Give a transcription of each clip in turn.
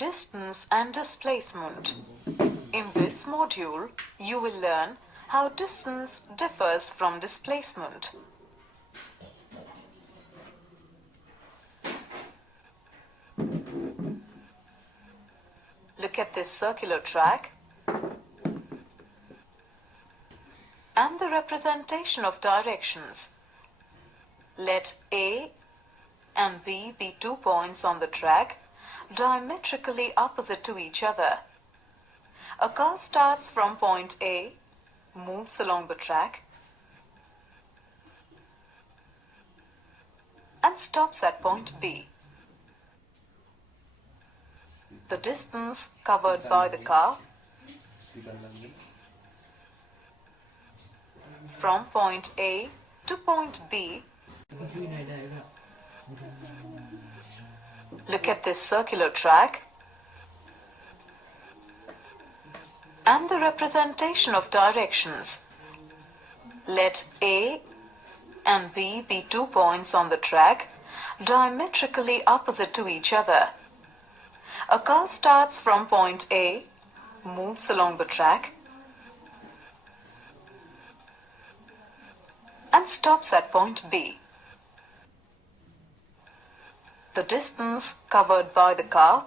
Distance and displacement. In this module, you will learn how distance differs from displacement. Look at this circular track and the representation of directions. Let A and B be 2 points on the track, diametrically opposite to each other. A car starts from point A, moves along the track, and stops at point B. The distance covered by the car from point A to point B. Look at this circular track and the representation of directions. Let A and B be 2 points on the track, diametrically opposite to each other. A car starts from point A, moves along the track, and stops at point B. The distance covered by the car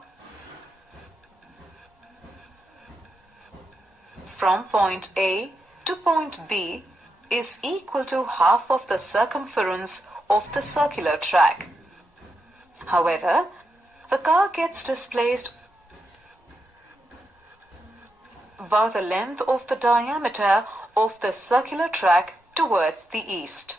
from point A to point B is equal to half of the circumference of the circular track. However, the car gets displaced by the length of the diameter of the circular track towards the east.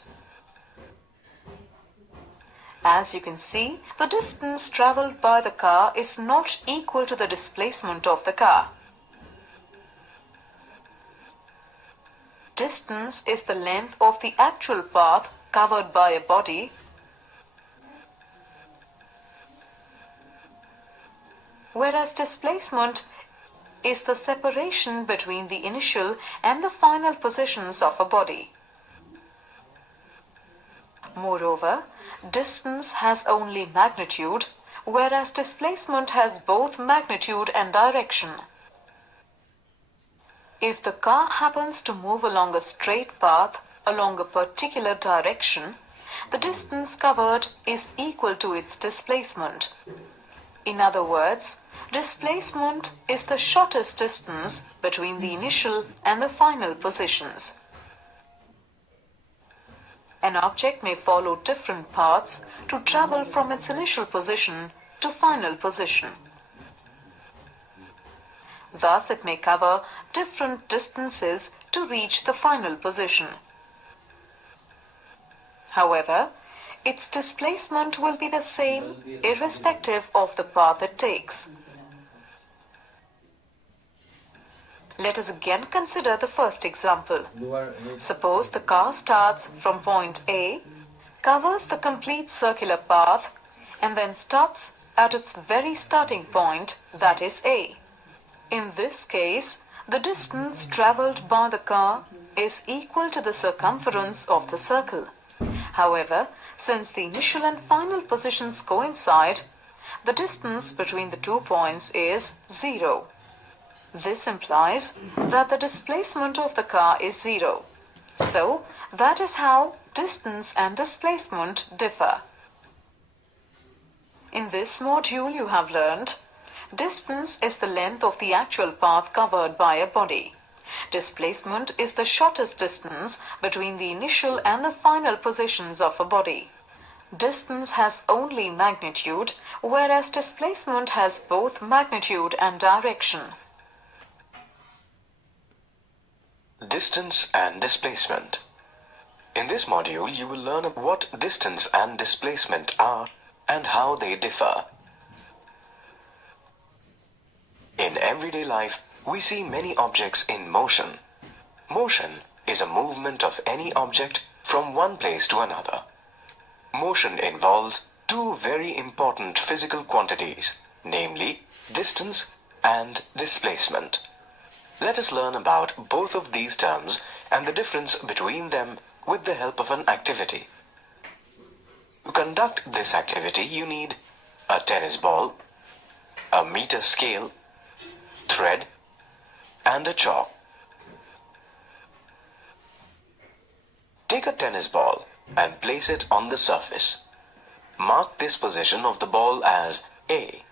As you can see, the distance traveled by the car is not equal to the displacement of the car. Distance is the length of the actual path covered by a body, whereas displacement is the separation between the initial and the final positions of a body. Moreover, distance has only magnitude, whereas displacement has both magnitude and direction. If the car happens to move along a straight path along a particular direction, the distance covered is equal to its displacement. In other words, displacement is the shortest distance between the initial and the final positions. An object may follow different paths to travel from its initial position to final position. Thus, it may cover different distances to reach the final position. However, its displacement will be the same irrespective of the path it takes. Let us again consider the first example. Suppose the car starts from point A, covers the complete circular path, and then stops at its very starting point, that is A. In this case, the distance traveled by the car is equal to the circumference of the circle. However, since the initial and final positions coincide, the distance between the 2 points is 0. This implies that the displacement of the car is 0. So, that is how distance and displacement differ. In this module you have learned, distance is the length of the actual path covered by a body. Displacement is the shortest distance between the initial and the final positions of a body. Distance has only magnitude, whereas displacement has both magnitude and direction. Distance and displacement. In this module, you will learn what distance and displacement are and how they differ. In everyday life, we see many objects in motion. Motion is a movement of any object from one place to another. Motion involves two very important physical quantities, namely distance and displacement. Let us learn about both of these terms and the difference between them with the help of an activity. To conduct this activity, you need a tennis ball, a meter scale, thread, and a chalk. Take a tennis ball and place it on the surface. Mark this position of the ball as A.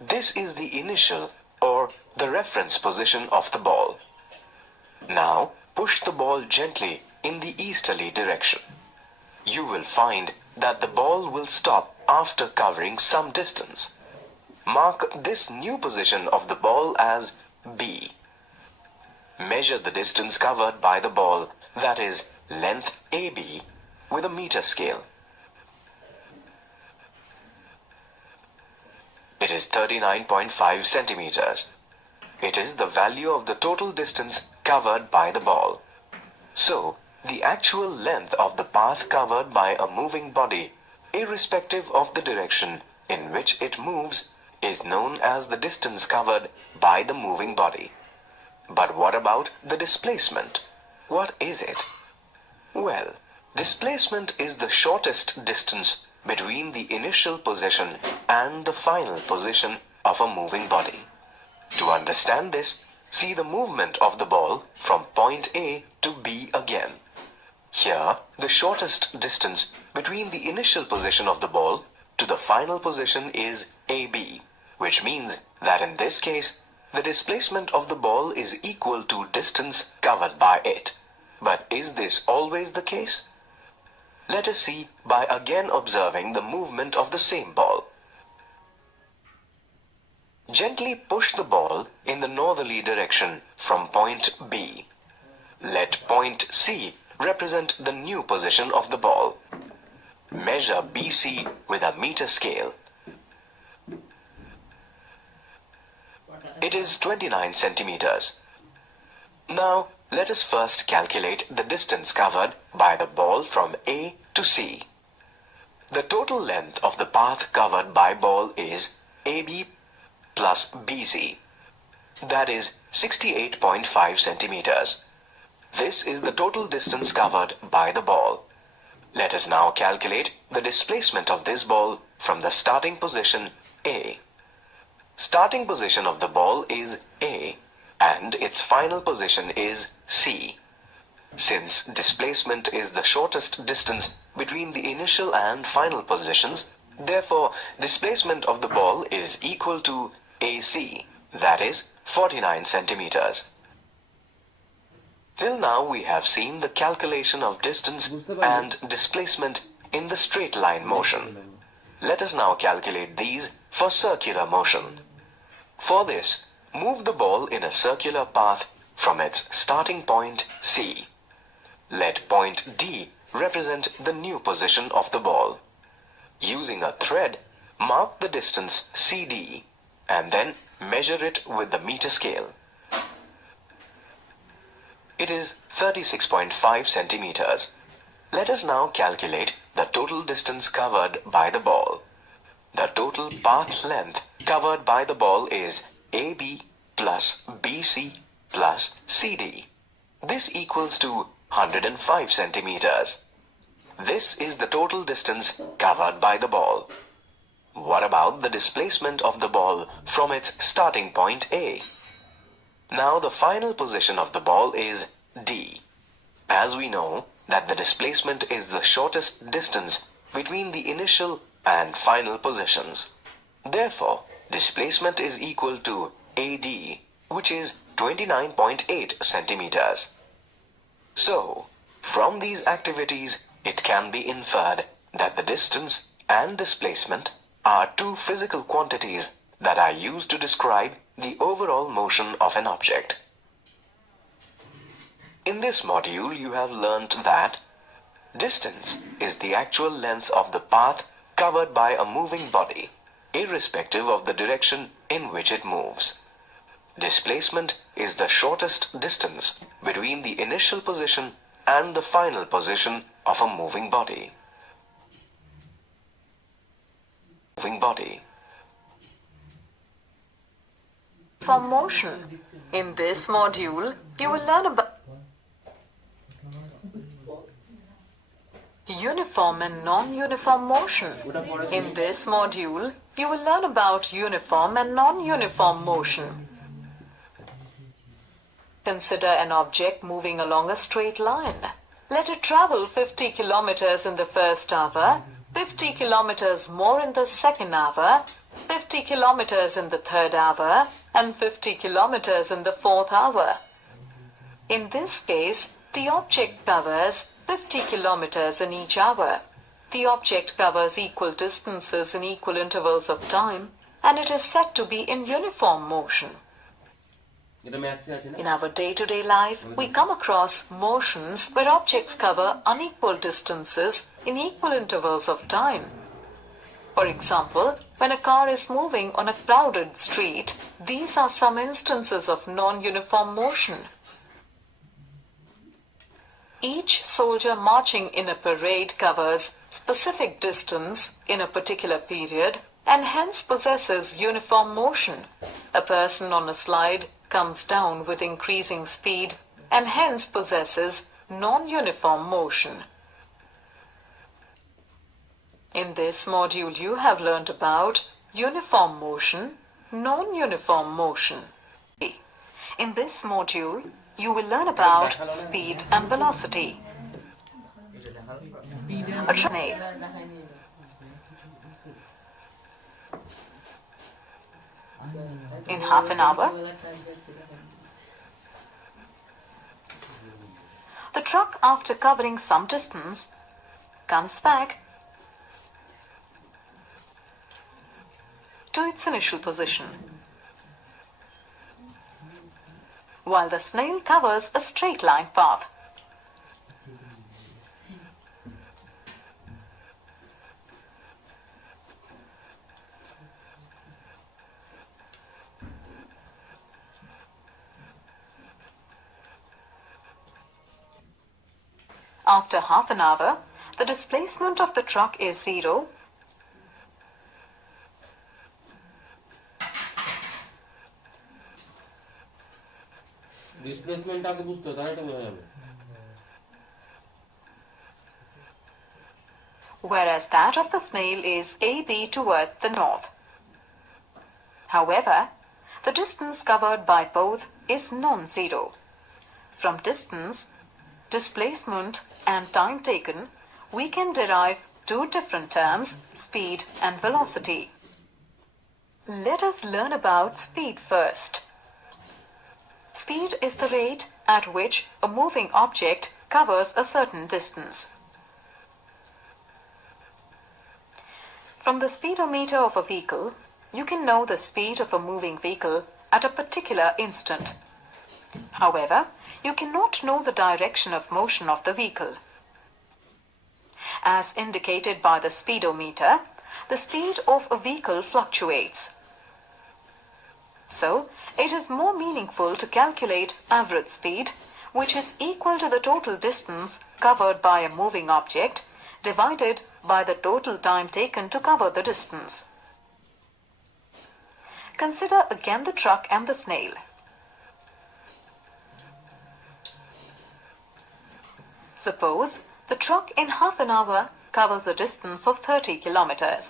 This is the initial or the reference position of the ball. Now push the ball gently in the easterly direction. You will find that the ball will stop after covering some distance. Mark this new position of the ball as B. Measure the distance covered by the ball, that is, length AB, with a meter scale. It is 39.5 centimeters. It is the value of the total distance covered by the ball. So, the actual length of the path covered by a moving body, irrespective of the direction in which it moves, is known as the distance covered by the moving body. But what about the displacement? What is it? Well, displacement is the shortest distance between the initial position and the final position of a moving body. To understand this, see the movement of the ball from point A to B again. Here, the shortest distance between the initial position of the ball to the final position is AB, which means that in this case, the displacement of the ball is equal to distance covered by it. But is this always the case? Let us see by again observing the movement of the same ball. Gently push the ball in the northerly direction from point B. Let point C represent the new position of the ball. Measure BC with a meter scale. It is 29 centimeters. Now, let us first calculate the distance covered by the ball from A to C. The total length of the path covered by ball is AB plus BC. That is 68.5 centimeters. This is the total distance covered by the ball. Let us now calculate the displacement of this ball from the starting position A. Starting position of the ball is A and its final position is C. Since displacement is the shortest distance between the initial and final positions, therefore displacement of the ball is equal to AC, that is 49 centimeters. Till now we have seen the calculation of distance and displacement in the straight line motion. Let us now calculate these for circular motion. For this, move the ball in a circular path from its starting point C. Let point D represent the new position of the ball. Using a thread, mark the distance CD and then measure it with the meter scale. It is 36.5 centimeters. Let us now calculate the total distance covered by the ball. The total path length covered by the ball is AB plus BC plus CD. This equals to 105 centimeters. This is the total distance covered by the ball. What about the displacement of the ball from its starting point A? Now the final position of the ball is D. As we know that the displacement is the shortest distance between the initial and final positions. Therefore, displacement is equal to AD, which is 29.8 centimeters. So, from these activities, it can be inferred that the distance and displacement are two physical quantities that are used to describe the overall motion of an object. In this module, you have learnt that distance is the actual length of the path covered by a moving body, irrespective of the direction in which it moves. Displacement is the shortest distance between the initial position and the final position of a moving body. For motion, in this module, you will learn about Uniform and non-uniform motion. In this module, you will learn about uniform and non-uniform motion. Consider an object moving along a straight line. Let it travel 50 kilometers in the first hour, 50 kilometers more in the second hour, 50 kilometers in the third hour, and 50 kilometers in the fourth hour. In this case, the object covers 50 kilometers in each hour. The object covers equal distances in equal intervals of time, and it is said to be in uniform motion. In our day-to-day life, we come across motions where objects cover unequal distances in equal intervals of time. For example, when a car is moving on a crowded street, these are some instances of non-uniform motion. Each soldier marching in a parade covers specific distance in a particular period and hence possesses uniform motion. A person on a slide comes down with increasing speed and hence possesses non-uniform motion. In this module you have learnt about uniform motion, non-uniform motion. In this module you will learn about speed and velocity. A train. In half an hour, the truck, after covering some distance, comes back to its initial position, while the snail covers a straight line path. After half an hour, the displacement of the truck is 0. Displacement আগে বুঝতে হবে তাহলে এটা বোঝা যাবে Whereas that of the snail is AB towards the north. However, the distance covered by both is non-zero. From distance, displacement and time taken, we can derive two different terms, speed and velocity. Let us learn about speed first. Speed is the rate at which a moving object covers a certain distance. From the speedometer of a vehicle, you can know the speed of a moving vehicle at a particular instant. However, you cannot know the direction of motion of the vehicle. As indicated by the speedometer, the speed of a vehicle fluctuates. So, it is more meaningful to calculate average speed, which is equal to the total distance covered by a moving object, divided by the total time taken to cover the distance. Consider again the truck and the snail. Suppose the truck in half an hour covers a distance of 30 kilometers.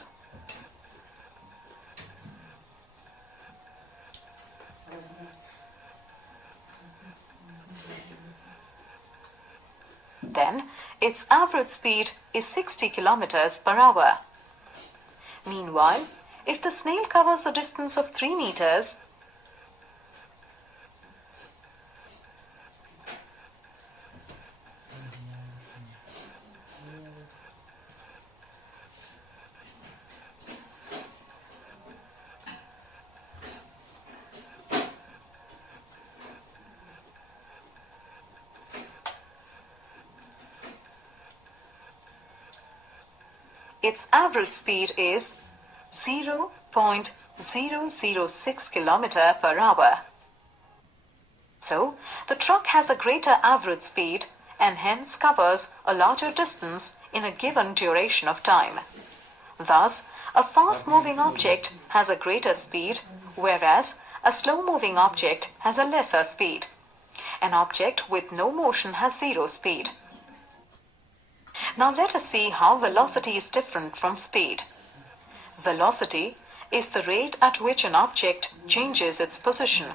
Then, its average speed is 60 kilometers per hour. Meanwhile, if the snail covers a distance of 3 meters, its average speed is 0.006 kilometer per hour. So, the truck has a greater average speed and hence covers a larger distance in a given duration of time. Thus, a fast-moving object has a greater speed, whereas a slow-moving object has a lesser speed. An object with no motion has 0 speed. Now let us see how velocity is different from speed. Velocity is the rate at which an object changes its position.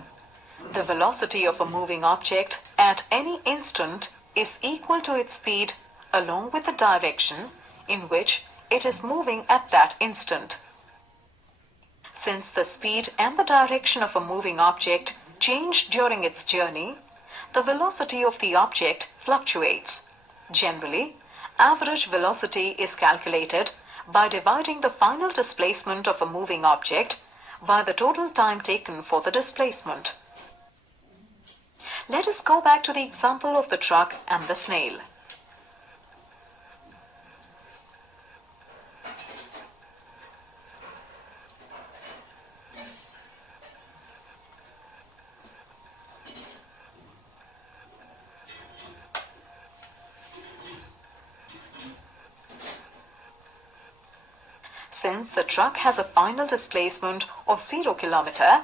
The velocity of a moving object at any instant is equal to its speed along with the direction in which it is moving at that instant. Since the speed and the direction of a moving object change during its journey, the velocity of the object fluctuates. Generally, average velocity is calculated by dividing the final displacement of a moving object by the total time taken for the displacement. Let us go back to the example of the truck and the snail. Since the truck has a final displacement of 0 km,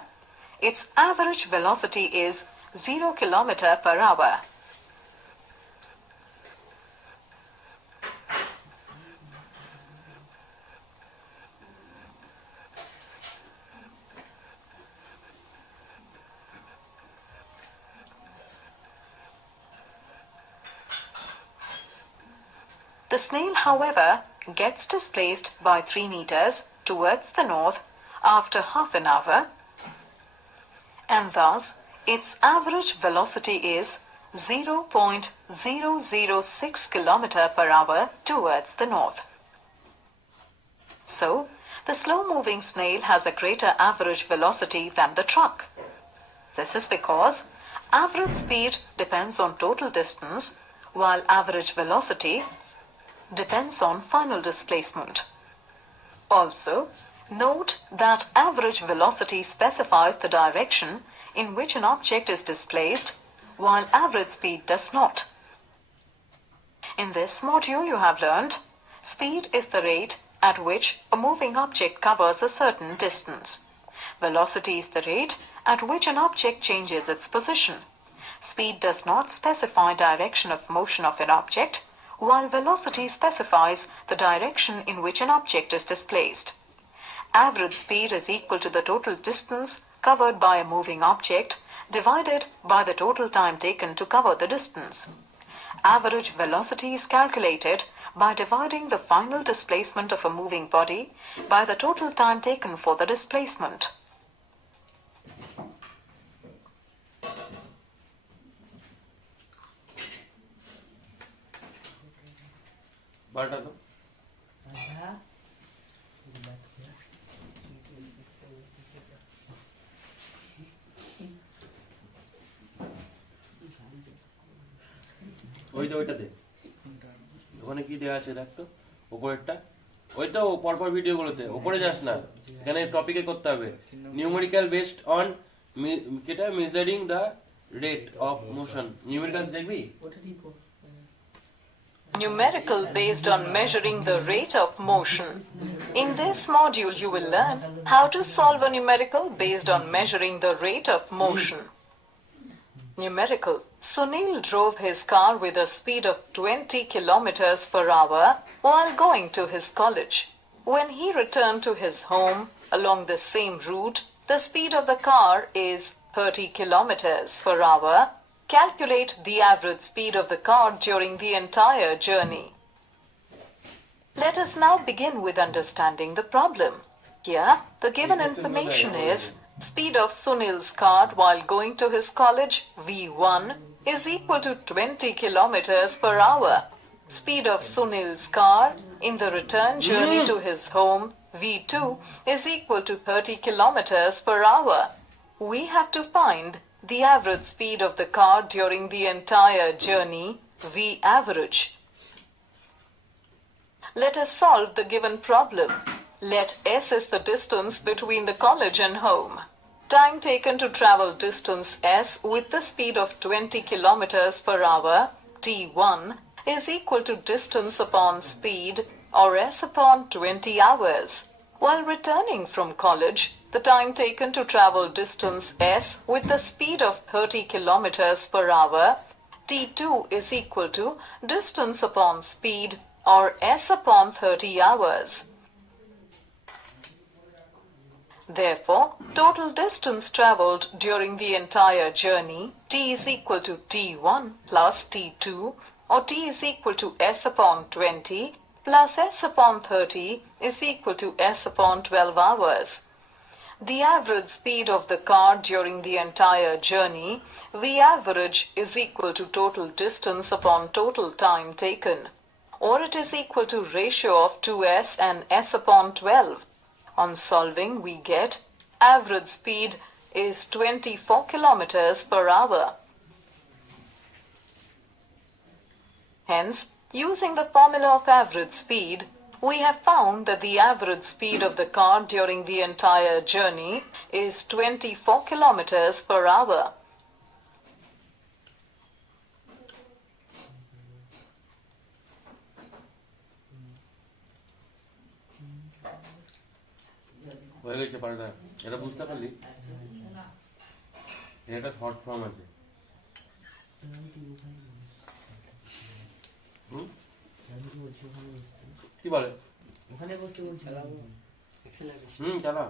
its average velocity is 0 km per hour. The snail, however, gets displaced by 3 meters towards the north after half an hour, and thus its average velocity is 0.006 km per hour towards the north. So, the slow-moving snail has a greater average velocity than the truck. This is because average speed depends on total distance, while average velocity depends on final displacement. Also, note that average velocity specifies the direction in which an object is displaced, while average speed does not. In this module you have learned, speed is the rate at which a moving object covers a certain distance. Velocity is the rate at which an object changes its position. Speed does not specify direction of motion of an object, while velocity specifies the direction in which an object is displaced. Average speed is equal to the total distance covered by a moving object divided by the total time taken to cover the distance. Average velocity is calculated by dividing the final displacement of a moving body by the total time taken for the displacement. ওইটাতে ওখানে কি দেওয়া আছে দেখ তো উপরেরটা ওই তো পরপর ভিডিওগুলোতে উপরে যাস না এখানে টপিকে করতে হবে নিউমেরিক্যাল বেসড অন কিটা measuring the rate of motion numerical দেখবি Numerical based on measuring the rate of motion. In this module you will learn how to solve a numerical based on measuring the rate of motion. Numerical. Sunil drove his car with a speed of 20 kilometers per hour while going to his college. When he returned to his home along the same route, the speed of the car is 30 kilometers per hour. Calculate the average speed of the car during the entire journey. Let us now begin with understanding the problem. Here, the given information is speed of Sunil's car while going to his college, V1, is equal to 20 kilometers per hour. Speed of Sunil's car in the return journey to his home, V2, is equal to 30 kilometers per hour. We have to find the average speed of the car during the entire journey, V average. Let us solve the given problem. Let S is the distance between the college and home. Time taken to travel distance S with the speed of 20 kilometers per hour, T1, is equal to distance upon speed, or S upon 20 hours. While returning from college, the time taken to travel distance S with the speed of 30 kilometers per hour, T2, is equal to distance upon speed, or s upon 30 hours. Therefore, total distance travelled during the entire journey, t is equal to t1 plus t2, or t is equal to s upon 20 plus s upon 30 is equal to s upon 12 hours. The average speed of the car during the entire journey, V average, is equal to total distance upon total time taken, or it is equal to ratio of 2s and s upon 12. On solving, we get average speed is 24 kilometers per hour. Hence, using the formula of average speed, we have found that the average speed of the car during the entire journey is 24 kilometers per hour. হয়ে গেছে পারটা এটা বুঝতে পারলি এটা short form আছে কি বলে ওখানে বসতে বলছিলাম চালা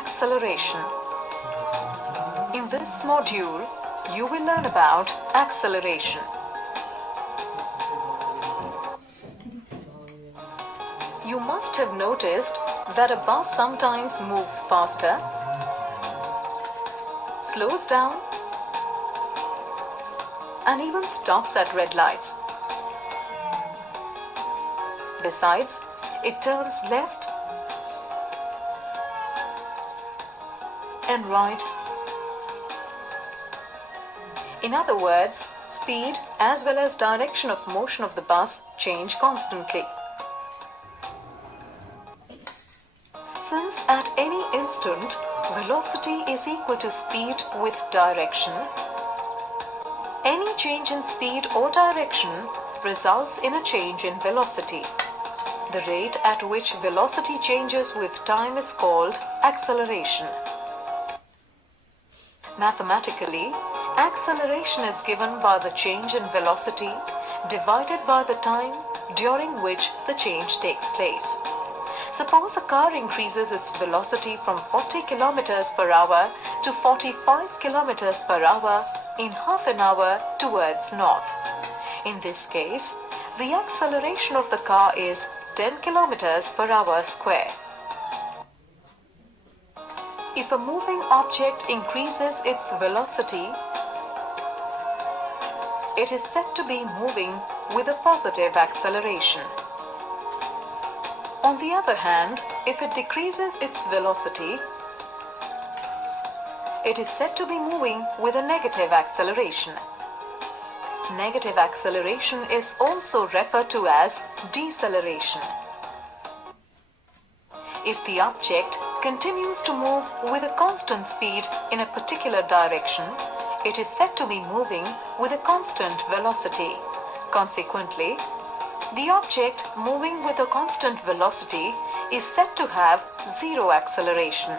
Acceleration. In this module, you will learn about acceleration. You must have noticed that a bus sometimes moves faster, slows down, and even stops at red lights. Besides, it turns left and right. In other words, speed as well as direction of motion of the bus change constantly. Since at any instant velocity is equal to speed with direction, any change in speed or direction results in a change in velocity. The rate at which velocity changes with time is called acceleration. Mathematically, acceleration is given by the change in velocity divided by the time during which the change takes place. Suppose a car increases its velocity from 40 kilometers per hour to 45 kilometers per hour in half an hour towards north. In this case, the acceleration of the car is 10 kilometers per hour square. If a moving object increases its velocity, it is said to be moving with a positive acceleration. On the other hand, if it decreases its velocity, it is said to be moving with a negative acceleration. Negative acceleration is also referred to as deceleration. If the object continues to move with a constant speed in a particular direction, it is said to be moving with a constant velocity. Consequently, the object moving with a constant velocity is said to have zero acceleration.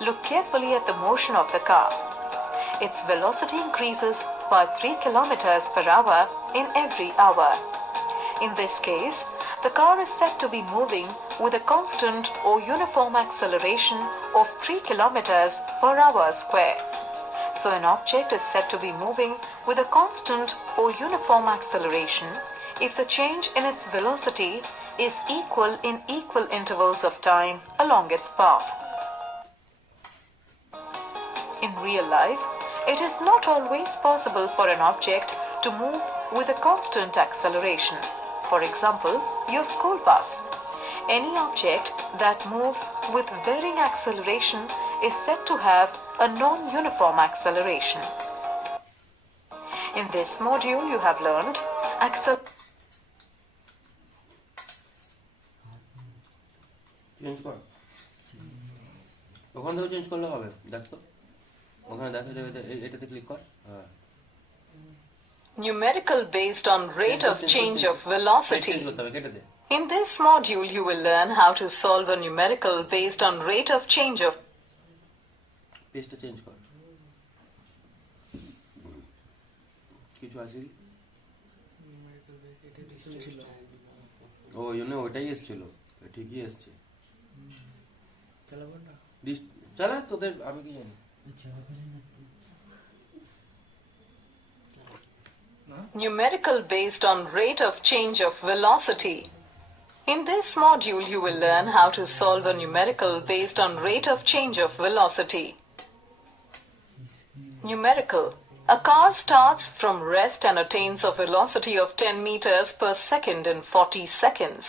Look carefully at the motion of the car. Its velocity increases by 3 kilometers per hour in every hour. In this case, the car is said to be moving with a constant or uniform acceleration of 3 kilometers per hour square. So an object is said to be moving with a constant or uniform acceleration if the change in its velocity is equal in equal intervals of time along its path. In real life, it is not always possible for an object to move with a constant acceleration. For example, your school bus. Any object that moves with varying acceleration is said to have a non-uniform acceleration. In this module, you have learned change কর ওখান থেকে change করলে হবে দেখ তো ওখানে দেখা যাবে এটাতে ক্লিক কর হ্যাঁ Numerical based on rate of change of velocity. In this module, you will learn how to solve a numerical based on rate of change of পেজটা চেঞ্জ কর কিছু আছে কি? ও জন্য ওটাই এসেছিল, ঠিকই এসছে। চালা তোদের, আমি কি জানি। Numerical based on rate of change of velocity. In this module, you will learn how to solve a numerical based on rate of change of velocity. Numerical. A car starts from rest and attains a velocity of 10 meters per second in 40 seconds.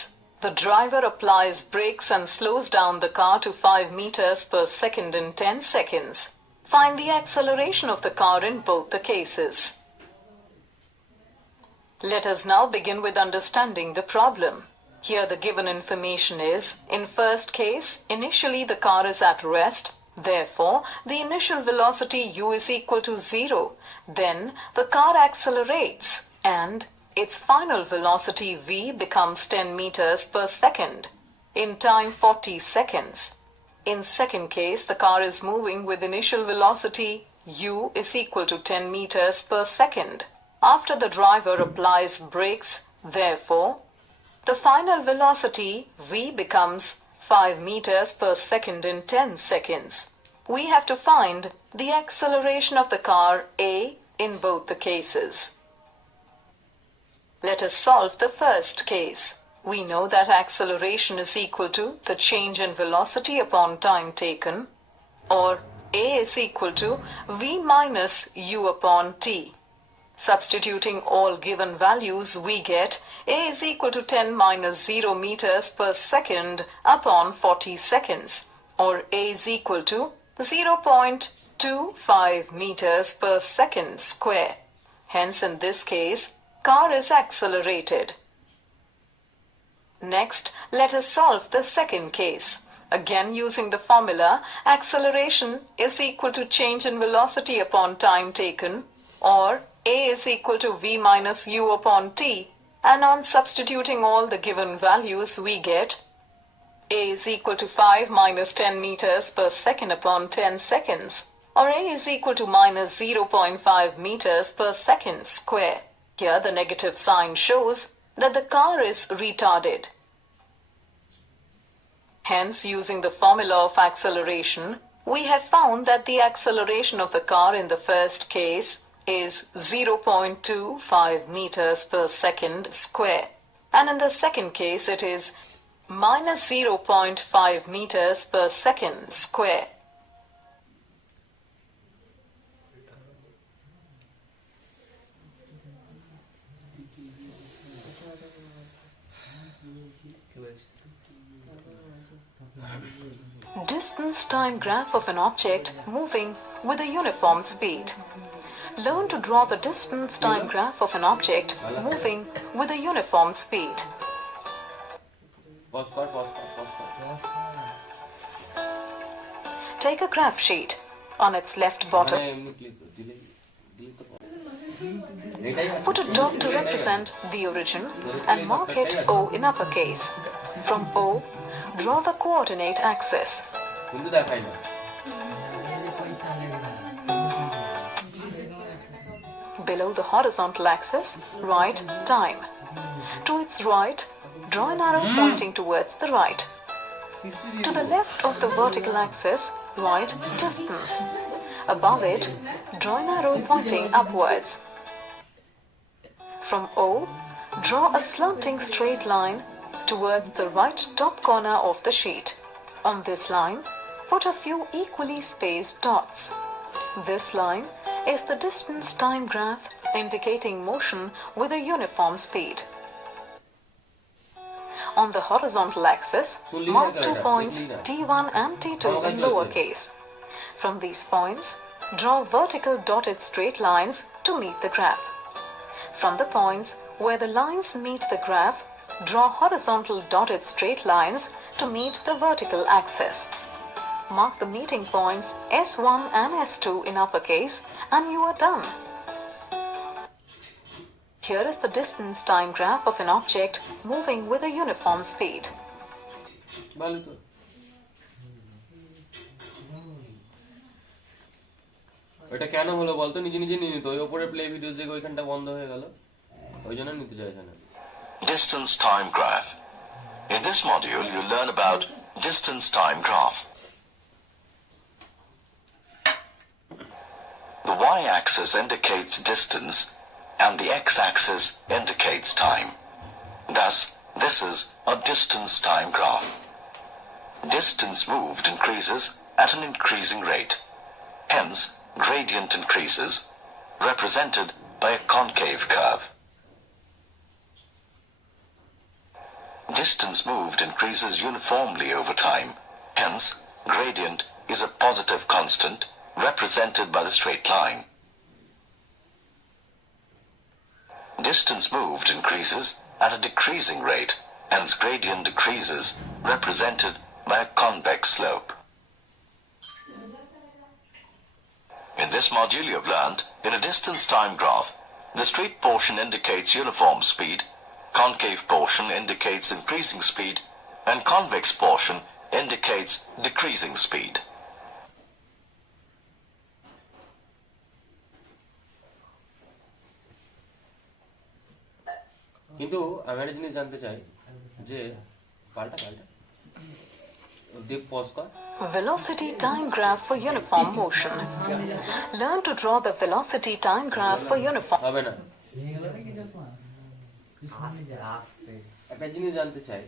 The driver applies brakes and slows down the car to 5 meters per second in 10 seconds. Find the acceleration of the car in both the cases. Let us now begin with understanding the problem. Here the given information is, in first case, initially the car is at rest. Therefore, the initial velocity u is equal to 0. Then, the car accelerates and its final velocity v becomes 10 meters per second in time 40 seconds. In second case, the car is moving with initial velocity u is equal to 10 meters per second. After the driver applies brakes, therefore, the final velocity v becomes 5 meters per second in 10 seconds. We have to find the acceleration of the car A in both the cases. Let us solve the first case. We know that acceleration is equal to the change in velocity upon time taken, or A is equal to v minus u upon t. Substituting all given values, we get A is equal to 10 minus 0 meters per second upon 40 seconds, or A is equal to 0.25 meters per second square. Hence, in this case, car is accelerated. Next, let us solve the second case. Again, using the formula, acceleration is equal to change in velocity upon time taken, or A is equal to v minus u upon t, and on substituting all the given values, we get A is equal to 5 minus 10 meters per second upon 10 seconds, or A is equal to minus 0.5 meters per second square. Here the negative sign shows that the car is retarded. Hence, using the formula of acceleration, we have found that the acceleration of the car in the first case is 0.25 meters per second square, and in the second case it is minus 0.5 meters per second square. Distance time graph of an object moving with a uniform speed. Learn to draw the distance time graph of an object moving with a uniform speed. Take a graph sheet. On its left bottom, put a dot to represent the origin and mark it O in uppercase. From O, draw the coordinate axis. Below the horizontal axis, write time. To its right, draw an arrow pointing towards the right. To the left of the vertical axis, write distance. Above it, draw an arrow pointing upwards. From O, draw a slanting straight line towards the right top corner of the sheet. On this line, put a few equally spaced dots. This line is the distance time graph indicating motion with a uniform speed. On the horizontal axis, mark 2 points T1 and T2 in lowercase. From these points, draw vertical dotted straight lines to meet the graph. From the points where the lines meet the graph, draw horizontal dotted straight lines to meet the vertical axis. Mark the meeting points S1 and S2 in uppercase and you are done. Here is the distance time graph of an object moving with a uniform speed. এটা কেন হলো বলতো, নিজে নিজে নিয়ে নিত, ওই ওপরে প্লে ভিডিওস দেখে ওইখানটা বন্ধ হয়ে গেল, ওই জন্য নিতে চাইছে না। Distance time graph. In this module, you learn about distance time graph. The y-axis indicates distance and the x-axis indicates time. Thus, this is a distance time graph. Distance moved increases at an increasing rate. Hence, gradient increases, represented by a concave curve. Distance moved increases uniformly over time. Hence, gradient is a positive constant, represented by the straight line. Distance moved increases at a decreasing rate. Hence, gradient decreases, represented by a convex slope. In this module you have learned, in a distance time graph, the straight portion indicates uniform speed, concave portion indicates increasing speed, and convex portion indicates decreasing speed. কিন্তু আমি একটা জিনিস জানতে চাই যে পাল্টা দেব pause কর। Velocity time graph for uniform motion. Learn to draw the velocity time graph for uniform. হবে না, একটা জিনিস জানতে চাই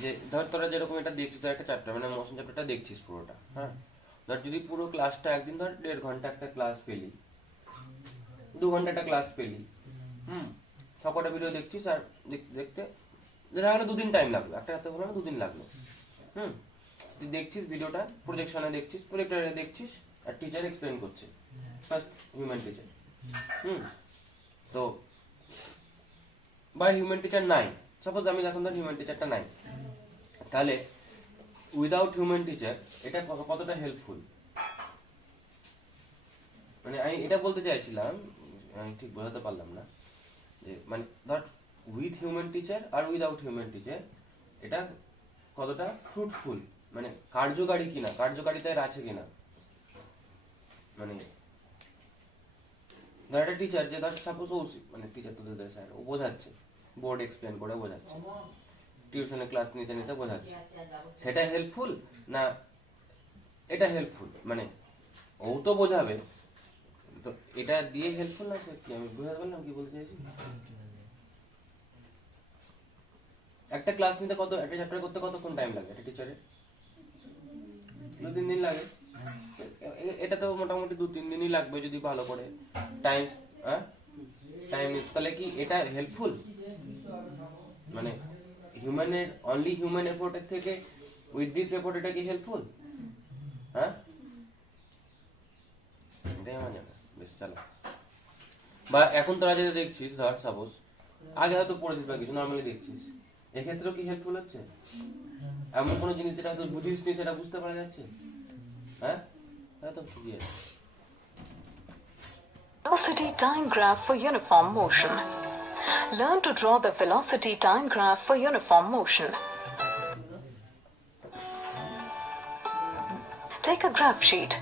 যে ধর তোরা যেরকম এটা দেখছিস, একটা চ্যাপ্টার মানে মোশন চ্যাপ্টারটা দেখছিস পুরোটা, হ্যাঁ, ধর যদি পুরো ক্লাসটা একদিন ধর 1.5 ঘন্টা একটা ক্লাস পেলি, 2 ঘন্টা একটা ক্লাস পেলি, সবকটা ভিডিও দেখছিস, আর দেখতে দেখা গেলো 2 দিন টাইম লাগলো, একটা রাতে হলো না 2 দিন লাগলো, তুই দেখছিস ভিডিওটা, প্রজেকশনে দেখছিস, প্রজেক্টরে দেখছিস, আর টিচার এক্সপ্লেন করছে, ফার্স্ট হিউম্যান টিচার, তো বা হিউম্যান টিচার নাই, সাপোজ আমি এখন ধর হিউম্যান টিচারটা নাই, তাহলে উইদাউট হিউম্যান টিচার এটা কতটা হেল্পফুল, মানে আমি এটা বলতে চাইছিলাম, আমি ঠিক বোঝাতে পারলাম না, যে মানে ধর উইথ হিউম্যান টিচার আর উইদাউট হিউম্যান টিচার এটা কতটা ফ্রুটফুল, মানে কার্যকারী কিনা, কার্যকারিতায় আছে কিনা, মানে ধর একটা টিচার যে ধর সাপোজ ও মানে টিচার তোদের স্যার ও বোঝাচ্ছে, বোর্ড এক্সপ্লেন করে বোঝাচ্ছে, টিউশনে ক্লাস নিতে নিতে বোঝাচ্ছে, সেটা হেল্পফুল না এটা হেল্পফুল, মানে ও তো বোঝাবে, তো এটা দিয়ে হেল্পফুল না, কি আমি বুঝাতে পারলাম কি বলতে চাইছি? একটা ক্লাস নিতে কত, একটা চ্যাপ্টার করতে কতক্ষণ টাইম লাগে একটা টিচারের? 2-3 দিন লাগে, এটা তো মোটামুটি 2-3 দিনই লাগবে যদি ভালো করে টাইম, তাহলে কি এটা হেল্পফুল, মানে হিউম্যানের অনলি হিউম্যান এফোর্টের থেকে উইথ দিস এফোর্ট এটা কি হেল্পফুল? হ্যাঁ, এটাই আমার জানা। বেশ, চলো। বা এখন তোরা যেটা দেখছিস, ধর সাপোজ আগে হয়তো পড়েছিস বা কিছু নর্মালি দেখছিস, এক্ষেত্রেও কি হেল্পফুল হচ্ছে? এমন কোনো জিনিস যেটা হয়তো বুঝিস নি সেটা বুঝতে পারা যাচ্ছে, হ্যাঁ, তো ঠিকই আছে। Velocity time graph for uniform motion. Learn to draw the velocity time graph for uniform motion. Take a graph sheet.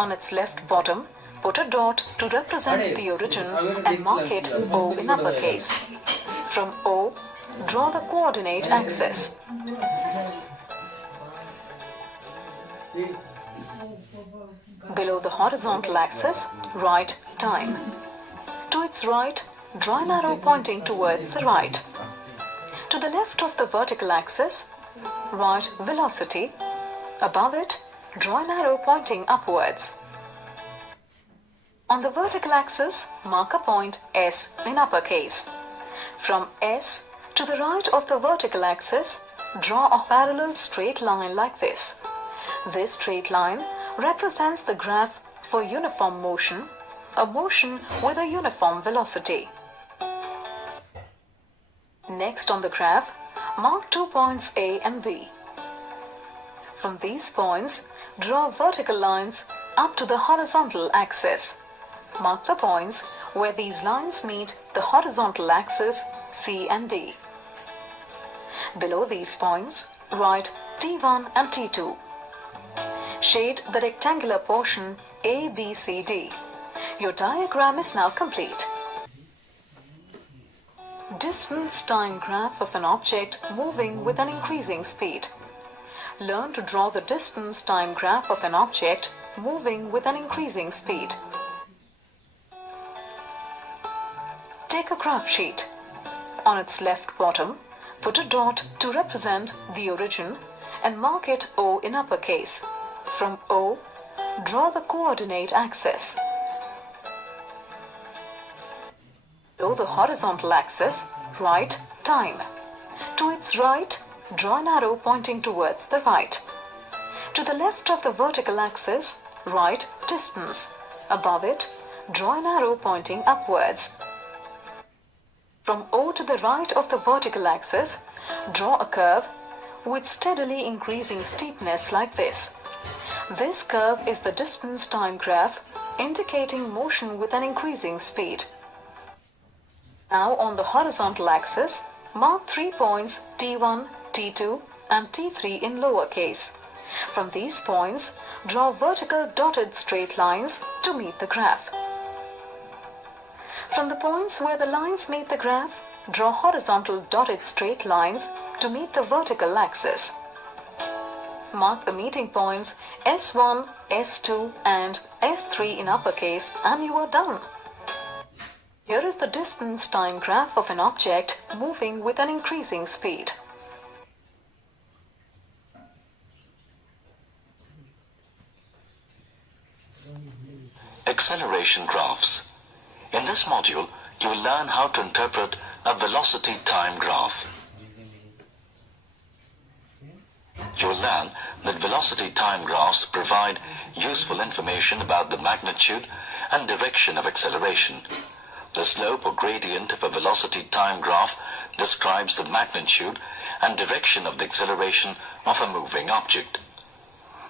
On its left bottom, put a dot to represent the origin and mark it O in uppercase. From O, draw the coordinate axis. Below the horizontal axis, write time. To its right, draw an arrow pointing towards the right. To the left of the vertical axis, write velocity. Above it, draw an arrow pointing upwards. On the vertical axis, mark a point S in uppercase. From S to the right of the vertical axis, draw a parallel straight line like this. This straight line represents the graph for uniform motion, a motion with a uniform velocity. Next on the graph, mark 2 points A and B. From these points, draw vertical lines up to the horizontal axis. Mark the points where these lines meet the horizontal axis C and D. Below these points, write T1 and T2. Shade the rectangular portion A, B, C, D. Your diagram is now complete. Distance time graph of an object moving with an increasing speed. Learn to draw the distance time graph of an object moving with an increasing speed. Take a graph sheet. On its left bottom, put a dot to represent the origin and mark it O in uppercase. From O, draw the coordinate axis. Below the horizontal axis, write time. To its right, draw an arrow pointing towards the right. To the left of the vertical axis, write distance. Above it, draw an arrow pointing upwards. From O to the right of the vertical axis, draw a curve with steadily increasing steepness like this. This curve is the distance time graph indicating motion with an increasing speed. Now on the horizontal axis, mark 3 points T1, T2 and T3 in lowercase. From these points, draw vertical dotted straight lines to meet the graph. From the points where the lines meet the graph, draw horizontal dotted straight lines to meet the vertical axis. Mark the meeting points S1, S2 and S3 in uppercase and you are done. Here is the distance time graph of an object moving with an increasing speed. Acceleration graphs. In this module, you will learn how to interpret a velocity time graph. You will learn that velocity time graphs provide useful information about the magnitude and direction of acceleration. The slope or gradient of a velocity time graph describes the magnitude and direction of the acceleration of a moving object.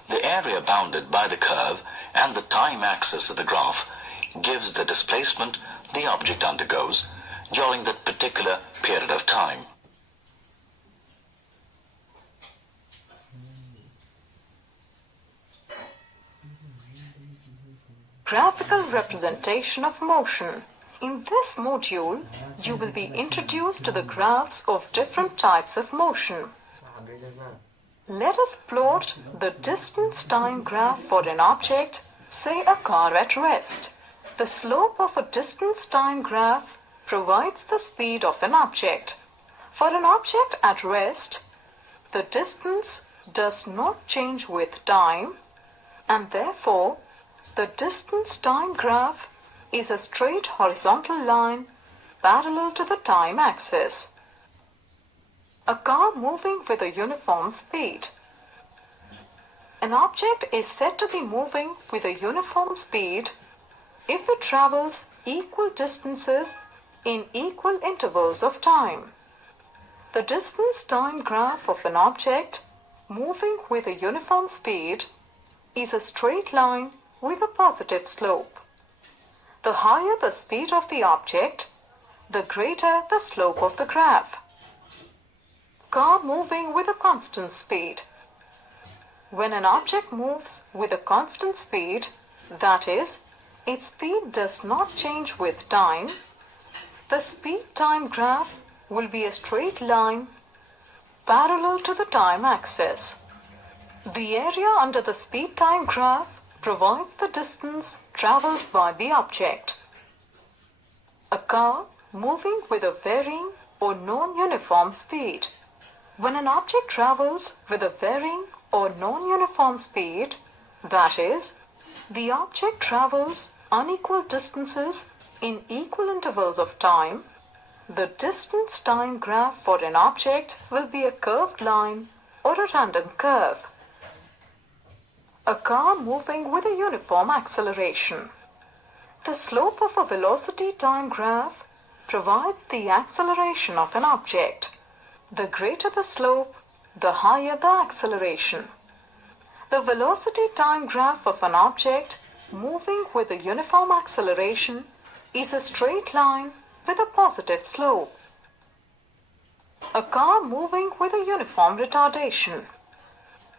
The area bounded by the curve and the time axis of the graph gives the displacement the object undergoes during that particular period of time. Graphical representation of motion. In this module, you will be introduced to the graphs of different types of motion. Let us plot the distance time graph for an object, say a car at rest. The slope of a distance time graph provides the speed of an object. For an object at rest, the distance does not change with time, and therefore the distance time graph is a straight horizontal line parallel to the time axis. A car moving with a uniform speed. An object is said to be moving with a uniform speed if it travels equal distances in equal intervals of time. The distance time graph of an object moving with a uniform speed is a straight line with a positive slope. The higher the speed of the object, the greater the slope of the graph. Car moving with a constant speed. When an object moves with a constant speed, that is, its speed does not change with time, the speed time graph will be a straight line parallel to the time axis. The area under the speed time graph provides the distance traveled by the object. A car moving with a varying or non-uniform speed. When an object travels with a varying or non-uniform speed, that is, the object travels unequal distances in equal intervals of time, the distance time graph for an object will be a curved line or a random curve. A car moving with a uniform acceleration. The slope of a velocity time graph provides the acceleration of an object. The greater the slope, the higher the acceleration. The velocity time graph of an object moving with a uniform acceleration is a straight line with a positive slope. A car moving with a uniform retardation.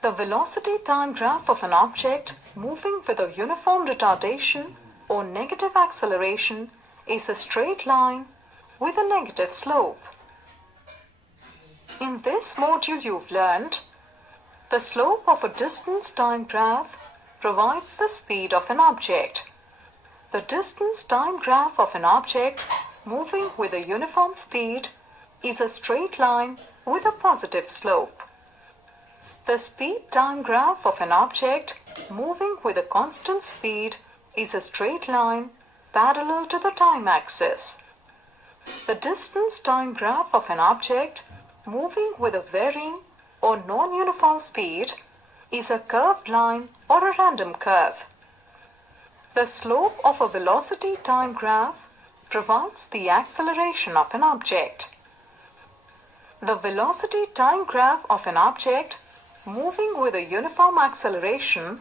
The velocity time graph of an object moving with a uniform retardation or negative acceleration is a straight line with a negative slope. In this module you've learned the slope of a distance time graph provides the speed of an object. The distance time graph of an object moving with a uniform speed is a straight line with a positive slope. The speed time graph of an object moving with a constant speed is a straight line parallel to the time axis. The distance time graph of an object moving with a varying or non-uniform speed is a curved line or a random curve. The slope of a velocity time graph provides the acceleration of an object. The velocity time graph of an object moving with a uniform acceleration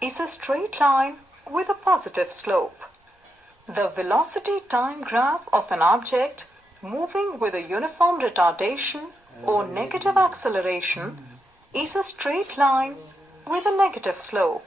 is a straight line with a positive slope. The velocity time graph of an object moving with a uniform retardation or negative acceleration is a straight line with a negative slope.